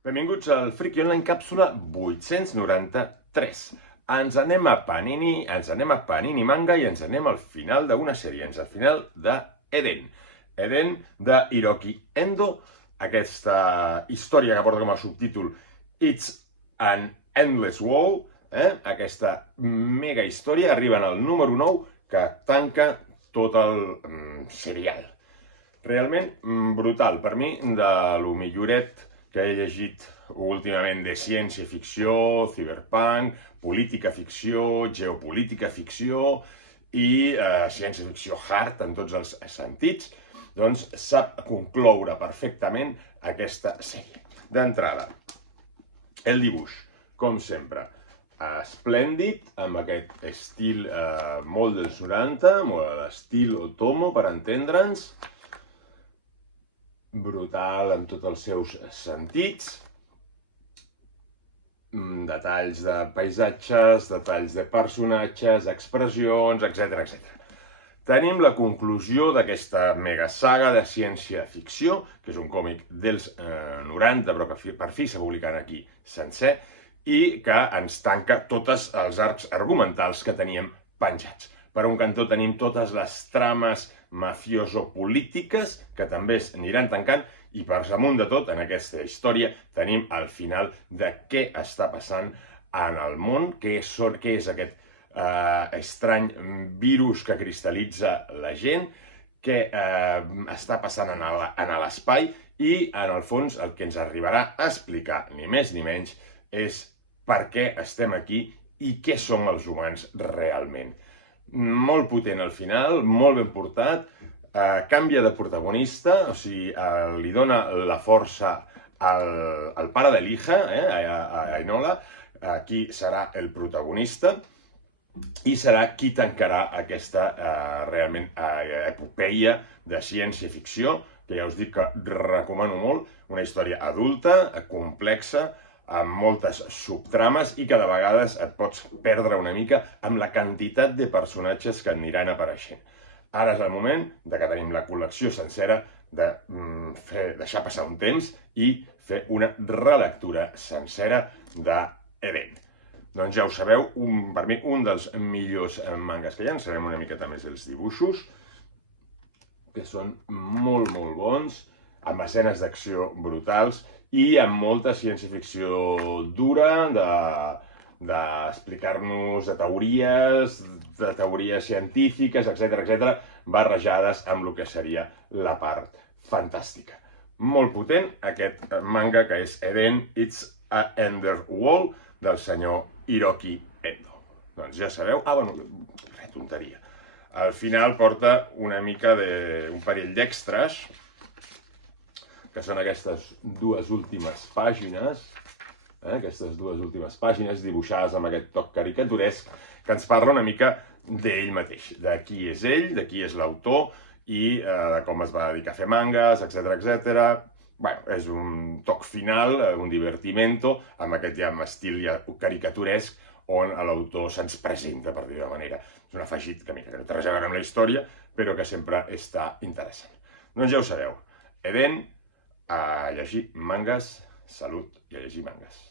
Benvinguts al Friki Online càpsula 893. Ens anem a Panini Manga i ens anem al final d'una sèrie, al final d'Eden. Eden de Hiroki Endo, aquesta història que porta com a subtítol It's an Endless Wall, aquesta mega història, arriben al número 9 que tanca tot el serial. Realment brutal, per mi, de lo milloret que he llegit últimament de ciència-ficció, cyberpunk, política-ficció, geopolítica-ficció i ciència-ficció hard en tots els sentits, doncs sap concloure perfectament aquesta sèrie. D'entrada, el dibuix, com sempre, esplèndid, amb aquest estil molt dels 90, l'estil Otomo, per entendre'ns, brutal en tots els seus sentits, detalls de paisatges, detalls de personatges, expressions, etc. Tenim la conclusió d'aquesta mega saga de ciència-ficció, que és un còmic dels 90, però que per fi s'ha publicat aquí sencer, i que ens tanca tots els arcs argumentals que teníem penjats. Per un cantó tenim totes les trames mafioso-polítiques, que també s'aniran tancant, i per damunt de tot, en aquesta història, tenim el final de què està passant en el món, què és aquest estrany virus que cristal·litza la gent, què està passant en l'espai, i en el fons el que ens arribarà a explicar, ni més ni menys, és per què estem aquí i què som els humans realment. Molt potent al final, molt ben portat, canvia de protagonista, o sigui, li dona la força al pare de l'Hija, a Enola, qui serà el protagonista, i serà qui tancarà aquesta realment epopeia de ciència-ficció, que ja us dic que recomano molt, una història adulta, complexa, amb moltes subtrames i que de vegades et pots perdre una mica amb la quantitat de personatges que aniran apareixent. Ara és el moment de que tenim la col·lecció sencera de deixar passar un temps i fer una relectura sencera d'Eden. Doncs ja ho sabeu, per mi un dels millors mangas que hi ha, en sabem una miqueta més dels dibuixos, que són molt bons, amb escenes d'acció brutals i amb molta ciència-ficció dura, d'explicar-nos de teories científiques, etc., barrejades amb el que seria la part fantàstica. Molt potent aquest manga que és Eden, It's a Endless Wall, del senyor Hiroki Endo. Doncs ja sabeu, tonteria. Al final porta una mica un parell d'extras, que són aquestes dues últimes pàgines, dibuixades amb aquest toc caricaturesc, que ens parla una mica d'ell mateix, de qui és ell, de qui és l'autor, i de com es va dedicar a fer mangas, etc. Bueno, és un toc final, un divertimento, amb aquest estil caricaturesc, on l'autor se'ns presenta, per dir-ho de manera. És un afegit que no té res a veure amb la història, però que sempre està interessant. Doncs ja ho sabeu, Eden, a llegir mangas, salut i a llegir mangas.